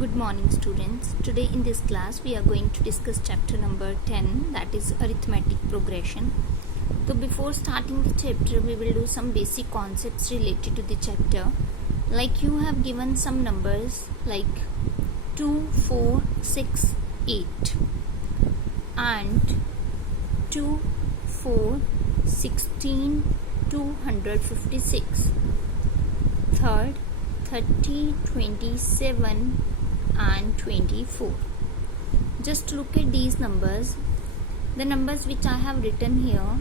Good morning students. Today in this class we are going to discuss chapter number 10, that is arithmetic progression. So before starting the chapter we will do some basic concepts related to the chapter. Like you have given some numbers like 2, 4, 6, 8 and 2, 4, 16, 256. Third 30, 27 and 24. Just look at these numbers, the numbers which I have written here,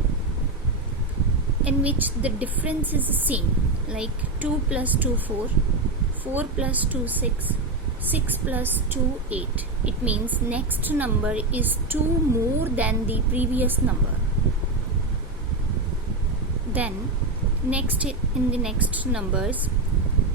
in which the difference is the same, like 2 plus 2 4, 4 plus 2 6, 6 plus 2 8. It means next number is 2 more than the previous number. Then next in the next numbers,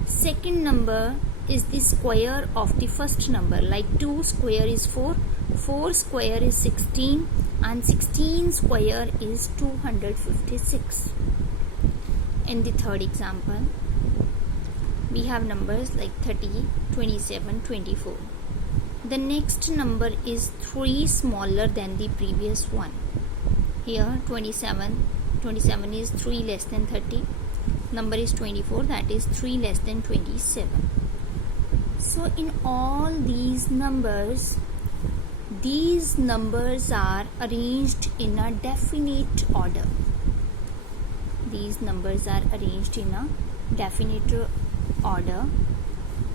second number is the square of the first number, like 2 square is 4, 4 square is 16 and 16 square is 256. In the third example we have numbers like 30, 27, 24. The next number is 3 smaller than the previous one. Here 27 is 3 less than 30. Number is 24, that is 3 less than 27. So in all these numbers are arranged in a definite order. These numbers are arranged in a definite order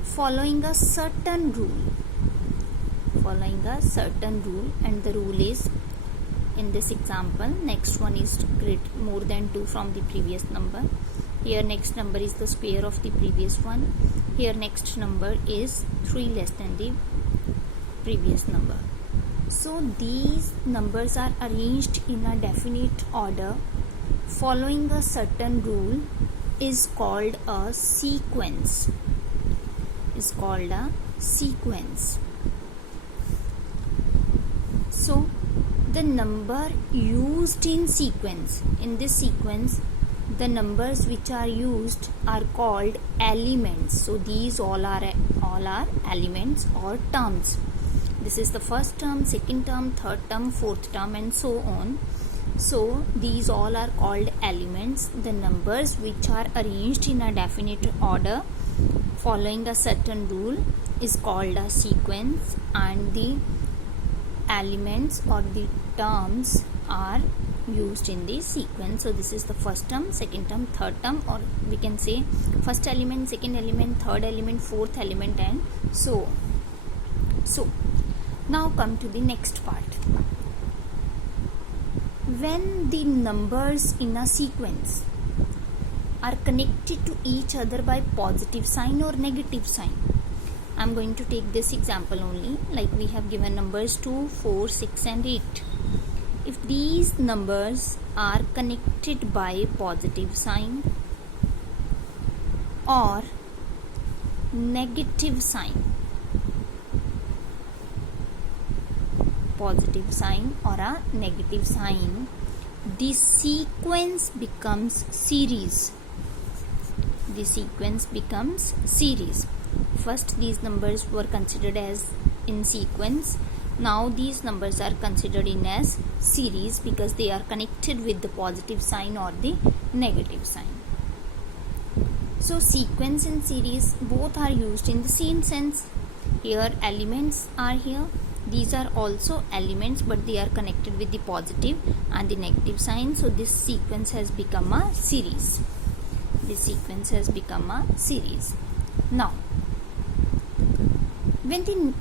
following a certain rule. And the rule is, in this example, next one is more than 2 from the previous number. Here next number is the square of the previous one. Here next number is 3 less than the previous number. So these numbers are arranged in a definite order following a certain rule is called a sequence. So the number used in this sequence, the numbers which are used are called elements. So these all are elements or terms. This is the first term, second term, third term, fourth term and so on. So these all are called elements. The numbers which are arranged in a definite order following a certain rule is called a sequence, and the elements or the terms are used in the sequence. So this is the first term, second term, third term, or we can say first element, second element, third element, fourth element and so on. So now come to the next part. When the numbers in a sequence are connected to each other by positive sign or negative sign, I am going to take this example only, like we have given numbers 2, 4, 6 and 8. If these numbers are connected by positive sign or negative sign, the sequence becomes series. First these numbers were considered as in sequence. Now these numbers are considered in as series because they are connected with the positive sign or the negative sign. So sequence and series both are used in the same sense. Here elements are here. These are also elements, but they are connected with the positive and the negative sign. So this sequence has become a series. Now, when the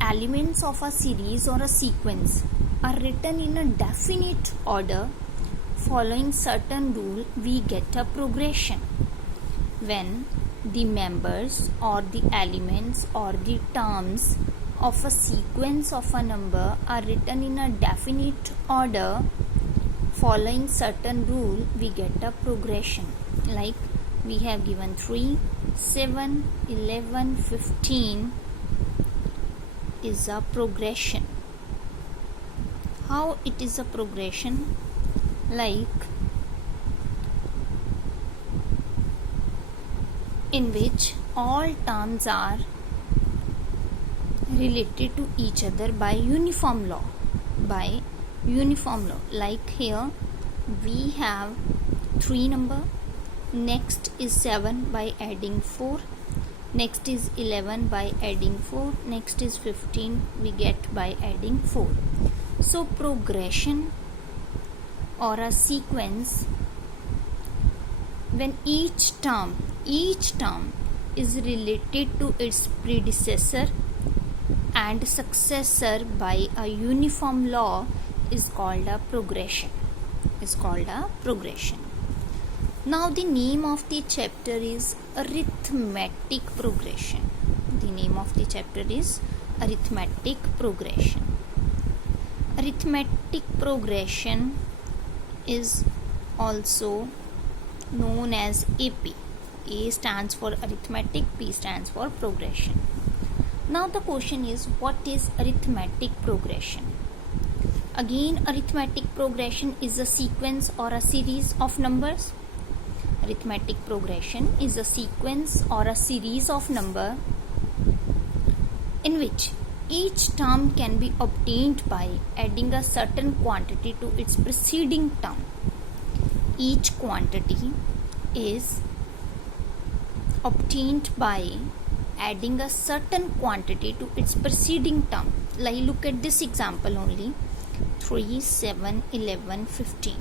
elements of a series or a sequence are written in a definite order following certain rule, we get a progression. When the members or the elements or the terms of a sequence of a number are written in a definite order following certain rule, we get a progression. Like we have given 3, 7, 11, 15 is a progression. How it is a progression? Like in which all terms are related to each other by uniform law. Like here we have 3 number, next is 7 by adding 4, next is 11 by adding 4, next is 15 we get by adding 4. So progression or a sequence, when each term is related to its predecessor and successor by a uniform law, is called a progression. Now the name of the chapter is arithmetic progression. Arithmetic progression is also known as AP. A stands for arithmetic, P stands for progression. Now the question is, what is arithmetic progression? Again, arithmetic progression is a sequence or a series of numbers. Arithmetic progression is a sequence or a series of numbers in which each term can be obtained by adding a certain quantity to its preceding term. Each quantity is obtained by adding a certain quantity to its preceding term. Like, look at this example only. 3, 7, 11, 15.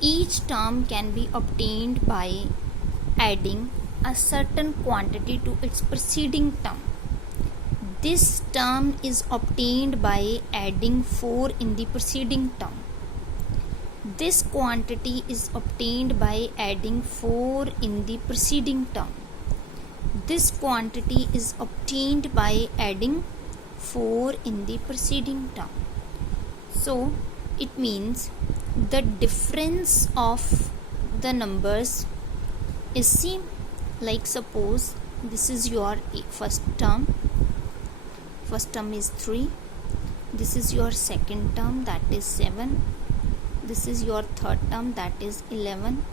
Each term can be obtained by adding a certain quantity to its preceding term. This term is obtained by adding 4 in the preceding term. This quantity is obtained by adding 4 in the preceding term. This quantity is obtained by adding 4 in the preceding term. So it means the difference of the numbers is same. Like, suppose this is your first term. First term is 3. This is your second term, that is 7. This is your third term, that is 11.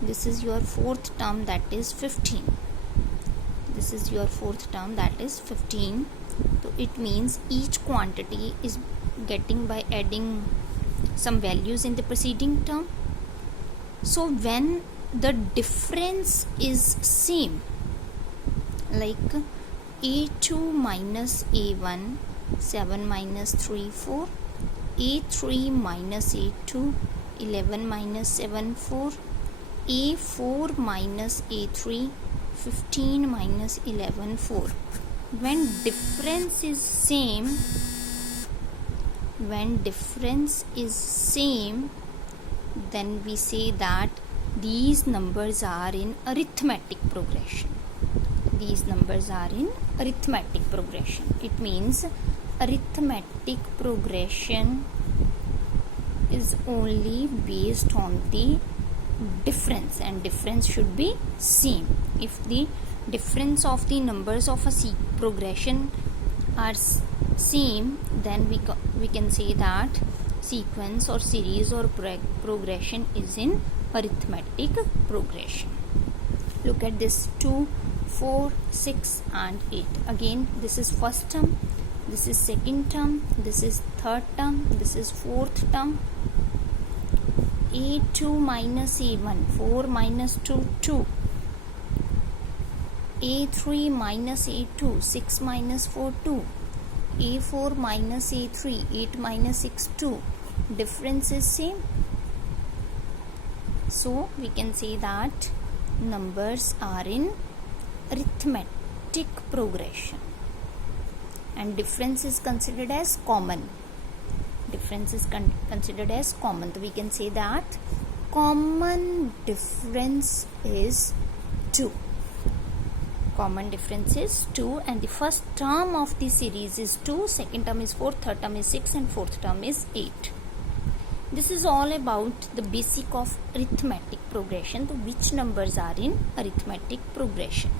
This is your fourth term, that is 15. This is your fourth term, that is 15. So it means each quantity is getting by adding some values in the preceding term. So when the difference is same, like A2 minus A1, 7 minus 3, 4, A3 minus A2, 11 minus 7, 4, A4 minus A3, 15 minus 11, 4. When difference is same, then we say that these numbers are in arithmetic progression. It means arithmetic progression is only based on the difference, and difference should be same. If the difference of the numbers of a progression are same, then we can say that sequence or series or progression is in arithmetic progression. Look at this: 2, 4, 6 and 8. Again, this is first term, this is second term, this is third term, this is fourth term. A2 minus A1, 4 minus 2, 2. A3 minus A2, 6 minus 4, 2. A4 minus A3, 8 minus 6, 2. Difference is same. So we can say that numbers are in arithmetic progression, and difference is considered as common. So we can say that common difference is 2. And the first term of the series is 2, second term is 4, third term is 6 and fourth term is 8. This is all about the basic of arithmetic progression, so which numbers are in arithmetic progression.